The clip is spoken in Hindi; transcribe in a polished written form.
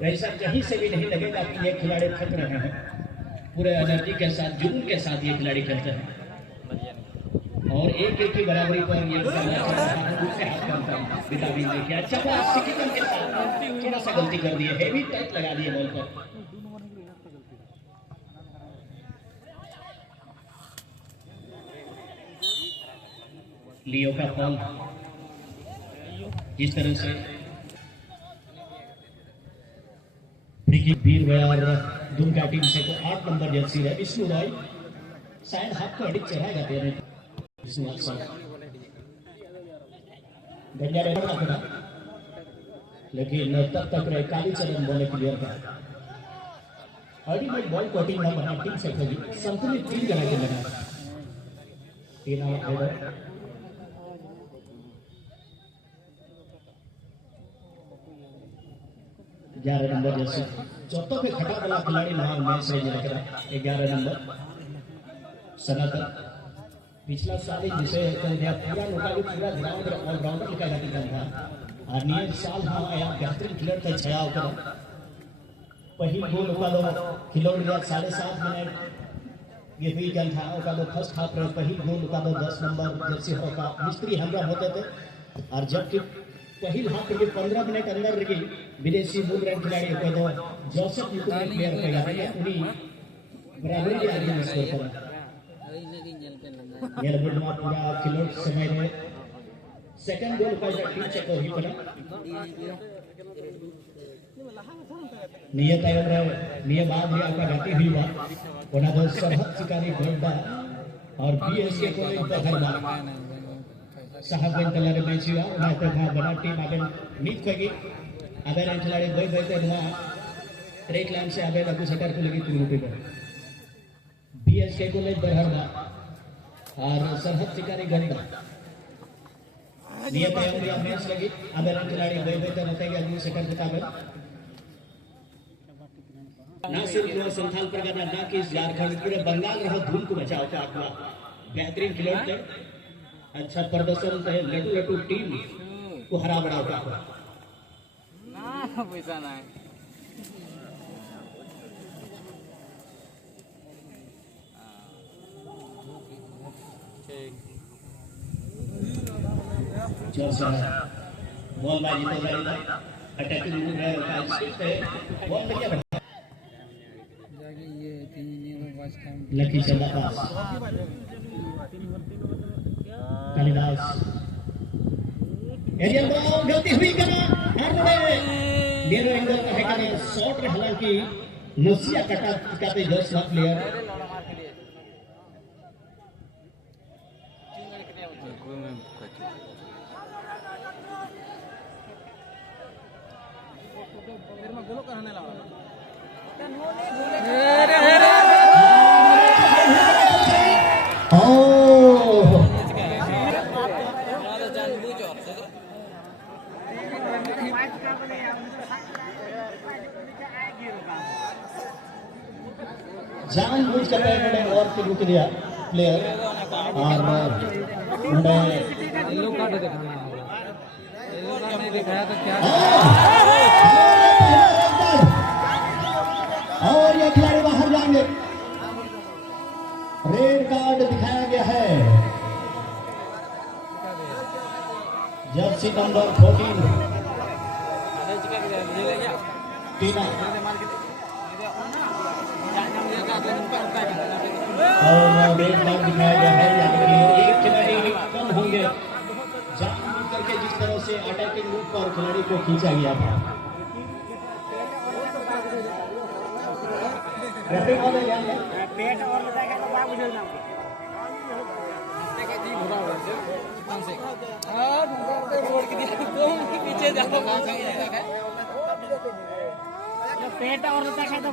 वैसा कहीं से भी नहीं लगेगा कि ये खिलाड़ी थक रहे हैं। पूरे एनर्जी के साथ, जुनून के साथ ये खिलाड़ी खेलते हैं और एक एक की बराबरी पर ये दूसरे हाथ का विटामिन देखिए। अच्छा सिक्किम के साथ थोड़ा सा गलती कर दी है, हेवी टच लगा दिए बॉल पर। लियो का फॉल जिस तरह से वीर व्यार दुमका टीम से तो 8 नंबर जर्सी है विष्णु रॉय, शायद हाथ को अडिक चढ़ा जाते हैं गंजा रखा, लेकिन तब तक रहे कालीचरण बॉले क्लियर का अल्टीमेट बॉल कोटिंग ना बना टीम से संतुलित टीम लगा के लगा 3 आउट हेडर। 11 नंबर जैसे चौथा पे खटा वाला खिलाड़ी महान मैच है लग रहा 11 नंबर सनातन पिछला साल जिसे पूरा लोका भी पूरा ग्राउंड ऑलराउंडर लिखा जाता था और नियत साल हाँ आया बेहतरीन खिलाड़ी का छया होकर पहली गोल का लो खिलौड़ गया 7.5 मिनट ये भी गल था का लो फर्स्ट हाफ में पहली गोल का लो 10 नंबर जर्सी होगा मिस्त्री हमरा होते थे और जबकि पहल हाफ के 15 मिनट अंदर रही विदेशी बुमराह खिलाड़ी को दो जोसेफ यूट्यूब प्लेयर को याद है उन्हीं बराबर के आगे स्कोर करा ये लगभग पूरा खिलोड़ समय में सेकंड गोल का टीम से को ही पड़ा नियत आयोग नियम बाद भी आपका घाटी हुई बात कोना दो सरहद शिकारी गोल्डा और बीएसके को पकड़ मार साहब बेन कलर मैच हुआ उन्हें तो था बना टीम आगे मीट करेगी आगे रन खिलाड़ी बोई बोईते हुआ ट्रेक लाइन से आगे लगू सटर को लगी टूटी पर बीएसके को ले बरहरदा और सरहद शिकारी गंदा नियत आयोग में मैच लगी आगे रन खिलाड़ी बोई बोईते होते गए लगू सटर के ताबे ना सिर्फ वो संथाल प्रगति ना कि झारखंड पूरे बंगाल रहो धूम को बचाओ का आपका बेहतरीन खिलाड़ी अच्छा प्रदर्शन है लटू लटू टीम को हरा बड़ा होगा ना पैसा ना बॉल बाजी तो रहेगा अटैकिंग मूव है बॉल में क्या बढ़ा ये 3 लकी चला पास कालिदास एरियल बॉल गलती हुई करा नेरो एंगल है करे शॉट रे हालांकि नसिया कटा काते 10 लाख प्लेयर गोलो करने लगा जानबूझ कर और के रुक गया प्लेयर और येलो कार्ड दिखाया तो क्या और ये खिलाड़ी बाहर जाएंगे रेड कार्ड दिखाया गया है जर्सी नंबर 14 टीना और रेड कार्ड दिखाया गया है यानी कि एक खिलाड़ी कम होंगे जानबूझ करके जिस तरह से अटैकिंग रूट पर खिलाड़ी को खींचा गया था पेट और लगाएगा तो बाबू जल जाओगे रोड के पीछे जाओ पेट और तो